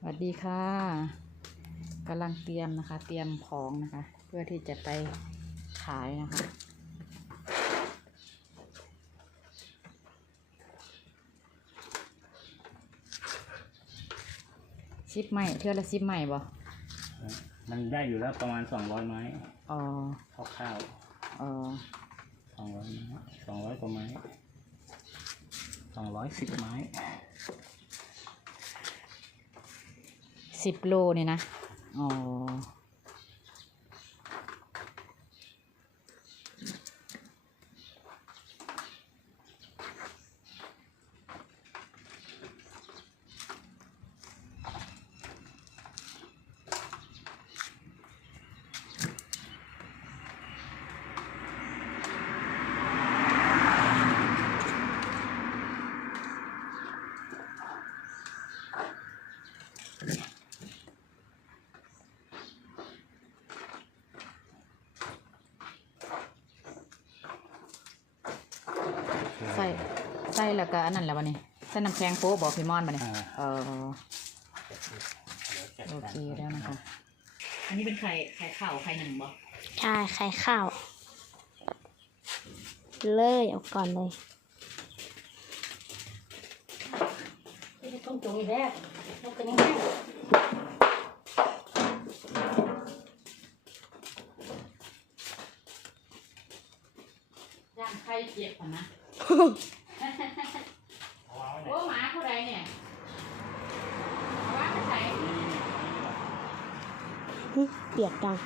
สวัสดีค่ะกำลังเตรียมนะคะ เตรียมของนะคะ เพื่อที่จะไปขายนะคะซิปใหม่เท่าละซิปใหม่บ่มันได้อยู่แล้วประมาณสองร้อยไม้อ๋อคร่าวอ๋อๆสองร้อยไม้สองร้อยกว่าไม้สองร้อยสิบไม้ สิบโลเนี่ยนะ อ๋อ ใส่ใส่แล้วก็อันนั้นแหละวะนี่ใส่น้ำแข็งโป๊บอกพี่มอนมาเนี่ยอ่าเออโอเคแล้วนะคะ อันนี้เป็นไข่ไข่ข้าวไข่หนึ่งบ่ใช่ไข่ข้าว เลยเอาก่อนเลยต้องจุงอีกแล้วต้องเป็นยังไงย่างไข่เจ็บอะนะ โอ้หมาผู้ใดเนี่ยเอาว่าไปใส่เปียกจัง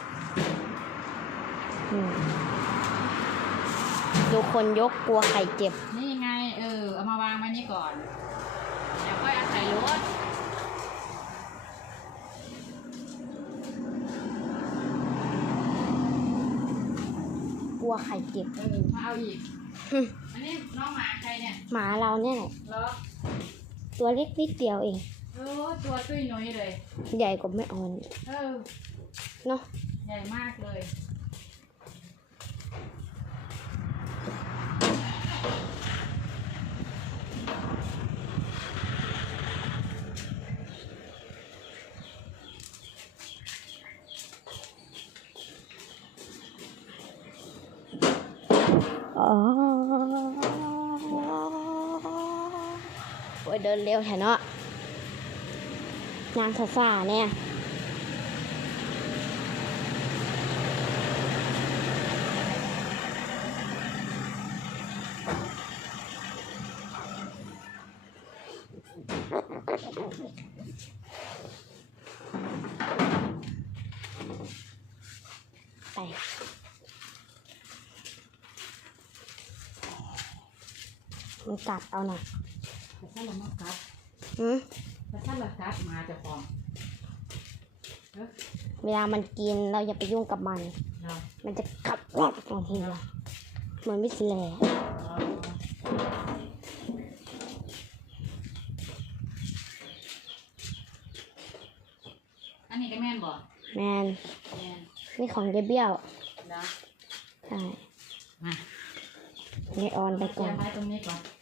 อืมดูคนยกกลัวไข่เจ็บ นี่ไง เออ เอามาวางไว้นี่ก่อน เดี๋ยวค่อยเอาใส่รถกลัวไข่เจ็บเออมาเอาอีก อันนี้น้องหมาใครเนี่ยหมาเราเนี่ยแหละเหรอตัวเล็กนิดเดียวเอง เออตัวตุ้ยนุ้ยเลย ใหญ่กว่าแม่ออน เออ เนาะ ใหญ่มากเลย อ๋อโอ้ยเดินเร็วแถเนาะนางซาๆเนี่ยไปมันกัดเอาหน่อย ถ้าเรามากัดหืมแต่ถ้าเรากัดหมาจะฟองเวลามันกินเราอย่าไปยุ่งกับมัน เรามันจะกัดแวบบางทีอะเหมือนวิสแลอันนี้ก็แม่นบ่แมนแม่นนี่ของเยายเบี้ยวนะใช่มาเยายออนไปเตรีก่อยนมไว้ตรงนี้ก่อนสามแกงเ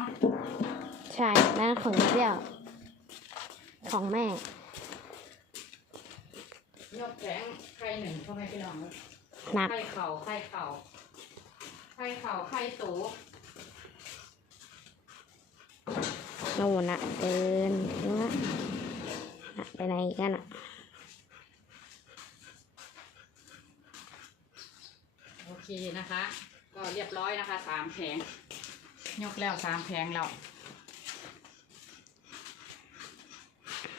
นาะใช่นั่นของเยายเบี้ยว ของแม่ยกแกงไข่หนึ่งเข้าไปพี่น้องหนัก ไข่เข่าไข่เข่าไข่เข่าไข่ตูนู่นน่ะเดินนู่นน่ะน่ะไปไหนกันอะโอเคนะคะ ก็เรียบร้อยนะคะสามแผง ยกแล้วสามแผงแล้ว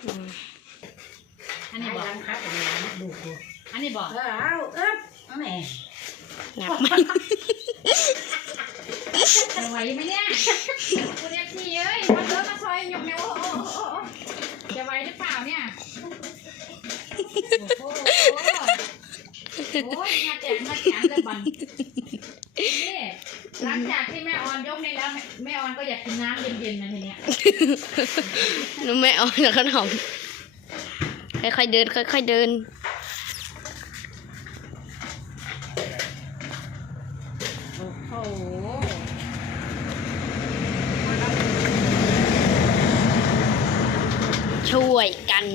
อืมอันนี้บอกยังครับอันนี้ดูกูอันนี้บอกเออเอาเอ๊บเอาแม่หนักไหมจะไหวไหมเนี่ยคุณเอฟซีเอ้ยมาเจอมาซอยยกเนี่ยโอ้โอ้โอ้โอ้จะไหวหรือเปล่าเนี่ยโอ้โหโอ้ยมาแจกมาแจกเลยบันนี่ห ลังจากที่แม่ออนยกนี่แล้วแม่อ่ออนก็อยากกินน้ำเย็นๆนะทีเนี้ยหนูไม่เอาแล้วขนมค่อยๆเดิน ค่อยๆเดินช่วยกัน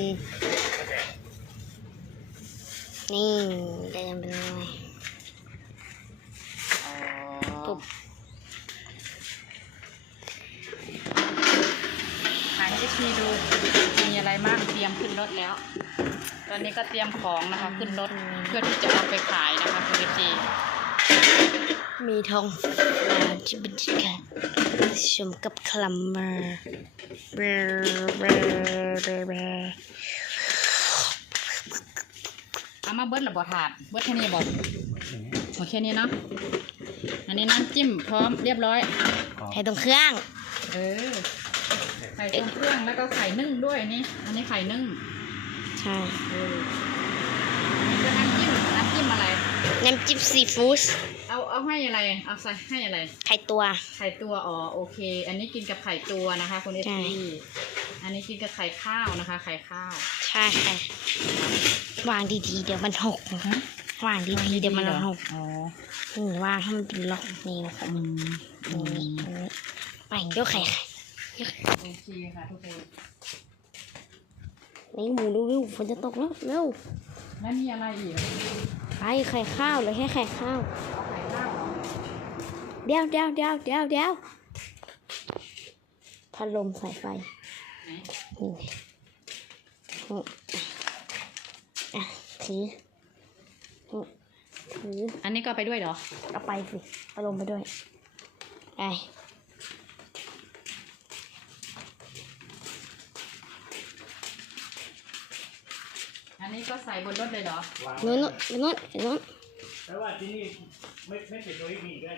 นี่เดินไปเลย ปุ๊บหายให้ชีดูมีอะไรบ้างเตรียมขึ้นรถแล้ว ตอนนี้ก็เตรียมของนะคะ ขึ้นรถเพื่อที่จะเอาไปขายนะคะคุณจีมีทองฟ้าจิบจิกะชมกับคลัมเมอร์เบรเบรเบรเบรเอามาเบิร์ดหรือบอถาดเบิร์ดแค่นี้บอกโอเคนี้เนาะอั นนี้น้ำจิ้มพร้อมเรียบร้อยใช้ตรงเครื่อง เออใส่ตรงเครื่องแล้วก็ไข่นึ่งด้วยนี่ อันนี้ไข่นึ่ง ใช่ เอออันนี้ก็น้ำจิ้ม น้ำจิ้มอะไร น้ำจิ้มซีฟู้ด เอาเอาให้อะไร เอาใส่ให้อะไร ไข่ตัว ไข่ตัว อ๋อ โอเค อันนี้กินกับไข่ตัวนะคะคุณเอใช่ทีอันนี้กินกับไข่ข้าวนะคะ ไข่ข้าว ใช่ค่ะ วางดีๆ เดี๋ยวมันหกนะคะ วางดีๆเดี๋ยวมันหกอ๋อนี่วางให้มันเป็นล็อกนี่นะคะอืมอืนี่มนี่ไปยกไข่ไข่โอเคค่ะทุกคนนี่หมูเร็วๆฝนจะตกแล้วเร็วแล้วมีอะไรอีกไปไข่ข้าวเหลยแค่ไข่ข้าวเอาไข่ข้าวเหรอเดี๋ยวเดี๋ยวเดี๋ยวเดี๋ยวเดี๋ยวพัดลมสายไฟไหนนี่นี่อะถือ นี่ถืออันนี้ก็ไปด้วยเหรอ เอาไปสิพัดลมไปด้วยไปอันนี้ก็ใส่บนรถเลยเหรอ วางนู้นนู้นนู้นแต่ว่าที่นี่ไม่ไม่ติดตัวอีกด้วย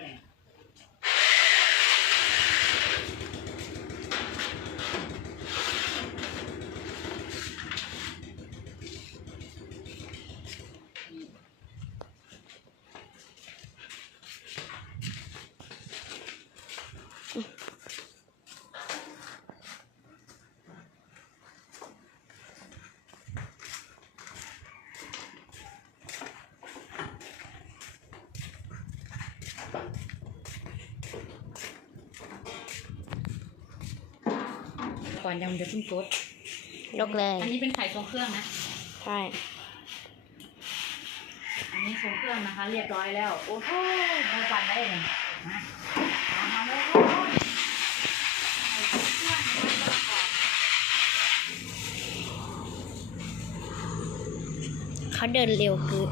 ก่อนยังเดี๋ยวเพิ่งกดยกเลย อันนี้เป็นไข่ทรงเครื่องนะ ใช่ อันนี้ทรงเครื่องนะคะ เรียบร้อยแล้ว โอ้โหมาปั่นได้เลยนะเอามาเลยเขาเดินเร็วคือ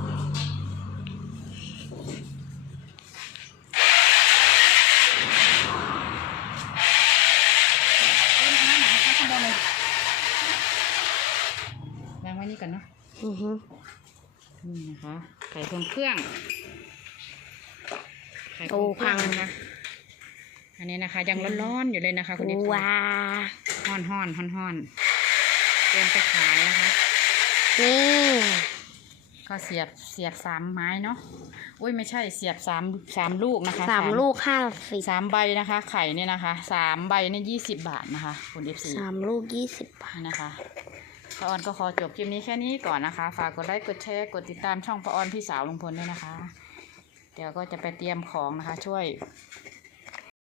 เอ้ยมาไหนมาข้างบนเลยวางไว้นี่ก่ อนเนาะอือฮึนี่นะคะไข่ทรงเครื่องไข่ทรโอ้งเครื่พัองงนะคะอันนี้นะคะ ยังร้อนๆอยู่เลยนะคะ คุณเอฟว้าฮ้อนฮ้อนฮ้อนฮ้อนๆเตรียมไปขายนะคะนี่ก็เสียบเสียบสามไม้เนาะอุ้ยไม่ใช่เสียบสามสามลูกนะคะสามลูกห้าสิบสามใบนะคะ ไข่เนี่ยนะคะสามใบเนี่ยยี่สิบบาทนะคะ คุณเอฟซีสามลูกยี่สิบบาทนะคะ พระออนก็ขอจบคลิปนี้แค่นี้ก่อนนะคะ ฝากกดไลค์กดแชร์กดติดตามช่องพระออนพี่สาวลุงพลด้วยนะคะ เดี๋ยวก็จะไปเตรียมของนะคะ ช่วย